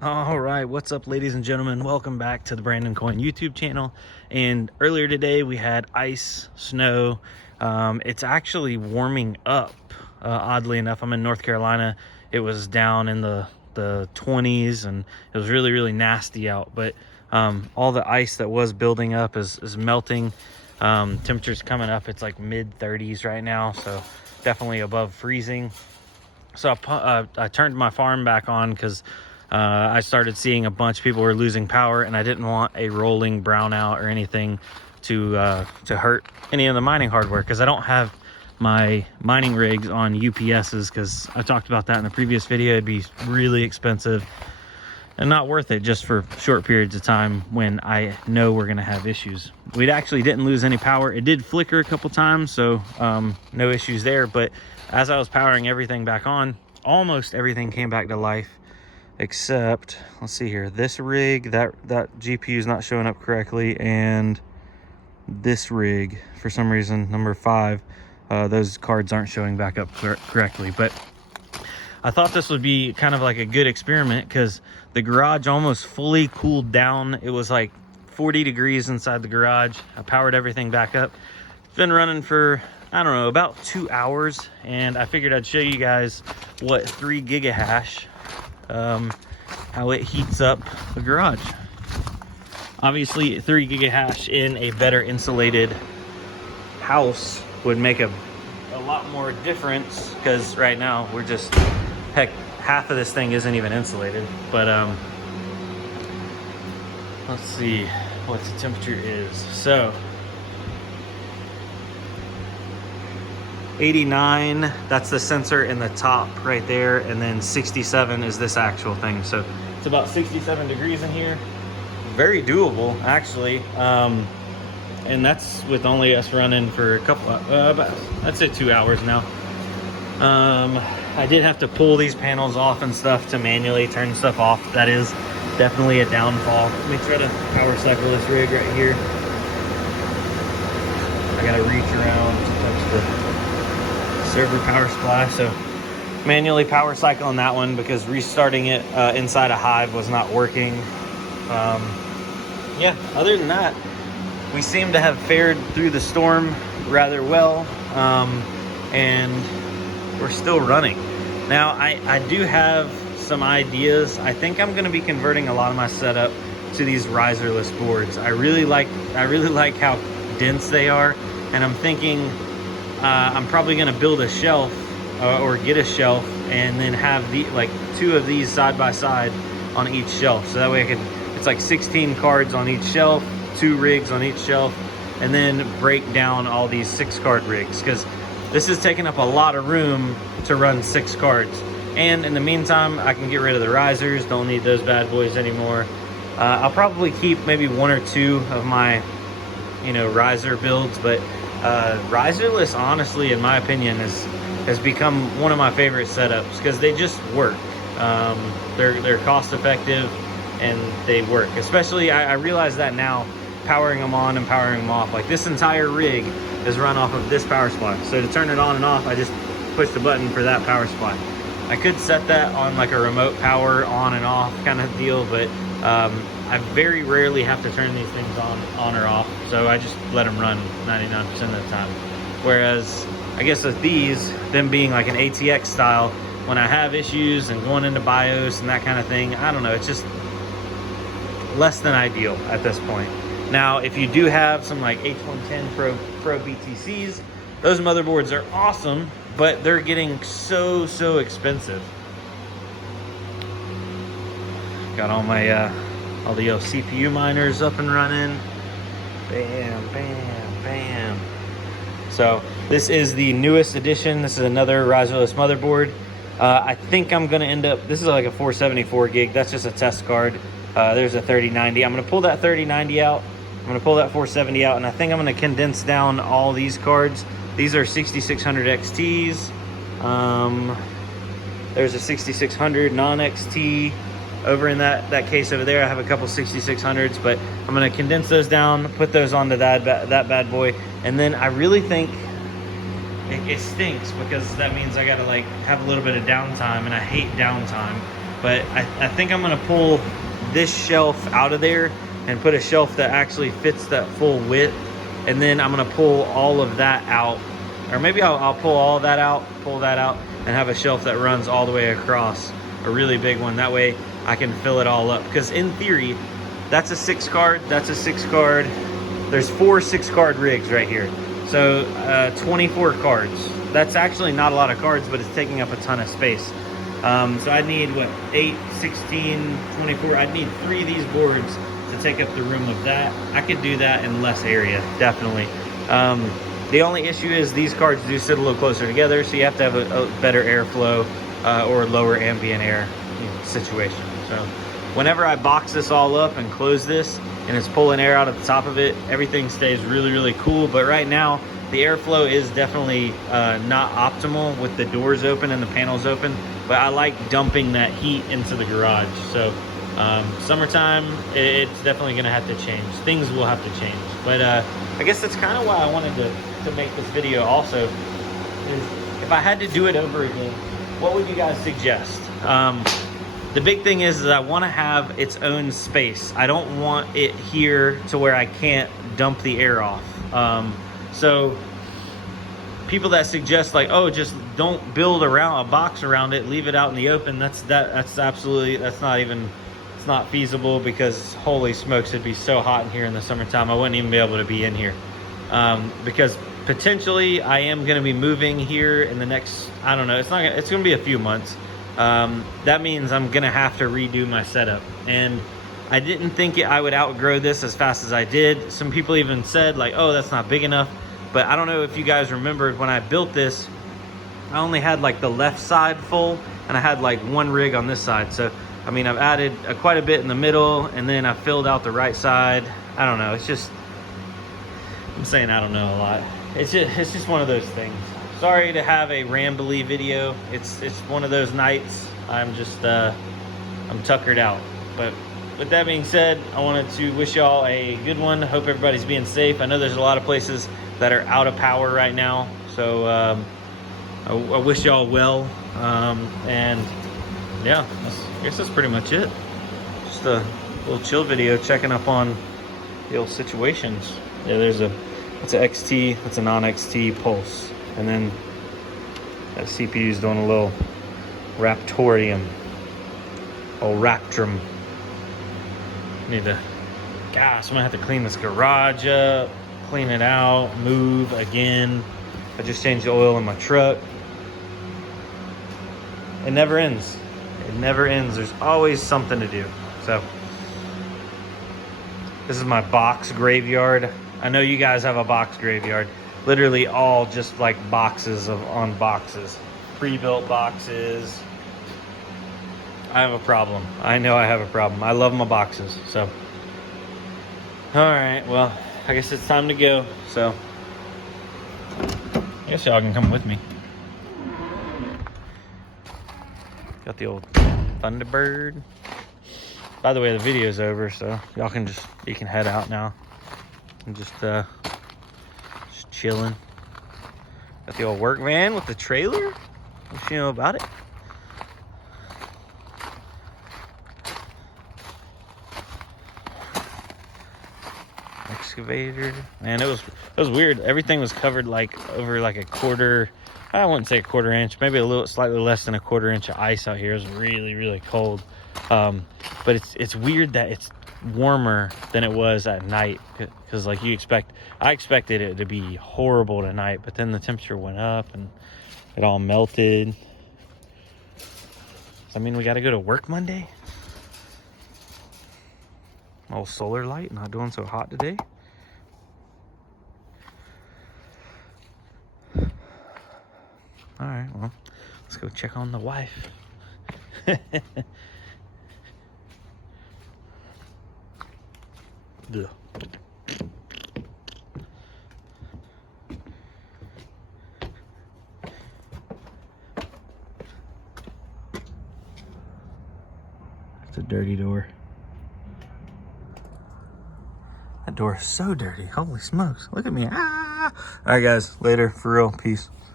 All right, what's up, ladies and gentlemen? Welcome back to the Brandon Coyne YouTube channel. And earlier today we had ice, snow. It's actually warming up. Oddly enough, I'm in North Carolina. It was down in the 20s, and it was really nasty out. But all the ice that was building up is melting. Temperatures coming up. It's like mid 30s right now, so definitely above freezing. So I turned my farm back on because I started seeing a bunch of people were losing power, and I didn't want a rolling brownout or anything to hurt any of the mining hardware, because I don't have my mining rigs on UPSs, because I talked about that in the previous video. It'd be really expensive and not worth it just for short periods of time when I know we're gonna have issues. We actually didn't lose any power. It did flicker a couple times, so no issues there. But as I was powering everything back on, almost everything came back to life, except, let's see here, this rig, that GPU is not showing up correctly, and this rig, for some reason, number 5, those cards aren't showing back up correctly. But I thought this would be kind of like a good experiment, because the garage almost fully cooled down. It was like 40 degrees inside the garage. I powered everything back up. It's been running for, I don't know, about 2 hours, and I figured I'd show you guys what 3 gigahash, how it heats up the garage. Obviously 3 gigahash in a better insulated house would make a lot more difference, because right now we're just, heck, half of this thing isn't even insulated. But let's see what the temperature is. So 89, that's the sensor in the top right there, and then 67 is this actual thing. So it's about 67 degrees in here. Very doable, actually. And that's with only us running for a couple about, I'd say 2 hours now. I did have to pull these panels off and stuff to manually turn stuff off. That is definitely a downfall. Let me try to power cycle this rig right here. I gotta reach around to touch the server power supply, so manually power cycling that one, because restarting it inside a Hive was not working. Yeah, other than that, we seem to have fared through the storm rather well, and we're still running. Now I do have some ideas. I think I'm going to be converting a lot of my setup to these riserless boards. I really like how dense they are, and I'm thinking I'm probably going to build a shelf or get a shelf, and then have like 2 of these side by side on each shelf, so that way it's like 16 cards on each shelf, 2 rigs on each shelf, and then break down all these 6-card rigs, because this is taking up a lot of room to run 6 cards. And in the meantime, I can get rid of the risers. Don't need those bad boys anymore. I'll probably keep maybe 1 or 2 of my, riser builds, but riserless, honestly, in my opinion, has become one of my favorite setups, because they just work. They're cost effective, and they work. Especially, I realize that now, powering them on and powering them off. Like, this entire rig is run off of this power supply. So to turn it on and off, I just push the button for that power supply. I could set that on like a remote power on and off kind of deal, but I very rarely have to turn these things on or off. So I just let them run 99% of the time. Whereas, I guess with these, them being like an ATX style, when I have issues and going into BIOS and that kind of thing, I don't know, it's just less than ideal at this point. Now, if you do have some like H110 Pro BTCs, those motherboards are awesome, but they're getting so expensive. Got all my all the CPU miners up and running. Bam. So this is the newest edition. This is another riserless motherboard. I think I'm gonna end up, this is like a 474 gig. That's just a test card. There's a 3090. I'm gonna pull that 3090 out. I'm gonna pull that 470 out, and I think I'm gonna condense down all these cards. These are 6600 XTs. There's a 6600 non-XT over in that case over there. I have a couple 6600s, but I'm gonna condense those down, put those onto that bad boy, and then I really think it stinks, because that means I gotta like have a little bit of downtime, and I hate downtime. but I think I'm gonna pull this shelf out of there and put a shelf that actually fits that full width, and then I'm gonna pull all of that out, or maybe I'll pull all of that out, pull that out, and have a shelf that runs all the way across, a really big one. That way I can fill it all up, because in theory, that's a 6 card, that's a 6 card. There's 4 6-card rigs right here. So 24 cards. That's actually not a lot of cards, but it's taking up a ton of space. So I need, what, 8, 16, 24. I'd need 3 of these boards to take up the room of that. I could do that in less area, definitely. The only issue is these cards do sit a little closer together, so you have to have a better airflow or lower ambient air situation. So whenever I box this all up and close this and it's pulling air out at the top of it, everything stays really, really cool. But right now, the airflow is definitely not optimal with the doors open and the panels open, but I like dumping that heat into the garage. So summertime, it's definitely gonna have to change. Things will have to change. But I guess that's kind of why I wanted to make this video also, is if I had to do it over again, what would you guys suggest? The big thing is I want to have its own space. I don't want it here to where I can't dump the air off. So people that suggest like, oh, just don't build around a box around it, leave it out in the open, that's not feasible, because holy smokes, it'd be so hot in here in the summertime. I wouldn't even be able to be in here. Because potentially I am going to be moving here in the next, I don't know, it's going to be a few months. That means I'm going to have to redo my setup, and I didn't think I would outgrow this as fast as I did. Some people even said like, oh, that's not big enough. But I don't know if you guys remembered when I built this, I only had like the left side full, and I had like 1 rig on this side. So I mean, I've added quite a bit in the middle, and then I filled out the right side. I don't know, it's just, I'm saying I don't know a lot. It's just one of those things. Sorry to have a rambly video. It's one of those nights. I'm just I'm tuckered out. But with that being said, I wanted to wish y'all a good one. Hope everybody's being safe. I know there's a lot of places that are out of power right now, so I wish y'all well. And yeah, I guess that's pretty much it. Just a little chill video checking up on the old situations. Yeah, that's an XT, that's a non-XT Pulse. And then that CPU's doing a little Raptorium, or Raptrum. Gosh, I'm gonna have to clean this garage up, clean it out, move again. I just changed the oil in my truck. It never ends. It never ends. There's always something to do. So this is my box graveyard. I know you guys have a box graveyard. Literally all just like boxes on boxes, pre-built boxes. I have a problem. I know I have a problem. I love my boxes. So all right, well, I guess it's time to go. So I guess y'all can come with me. Got the old Thunderbird. By the way, the video's over, so y'all can you can head out now. I'm just chilling. Got the old work van with the trailer. What you know about it? Excavator. Man, it was weird. Everything was covered like over like a quarter. I wouldn't say a quarter inch, maybe slightly less than a quarter inch of ice out here. It was really, really cold. But it's weird that it's warmer than it was at night, because like I expected it to be horrible tonight, but then the temperature went up and it all melted. I mean, we got to go to work Monday. Old solar light, not doing so hot today. All right, well, let's go check on the wife. Yeah. It's a dirty door. That door is so dirty. Holy smokes. Look at me. Ah! All right, guys. Later. For real. Peace.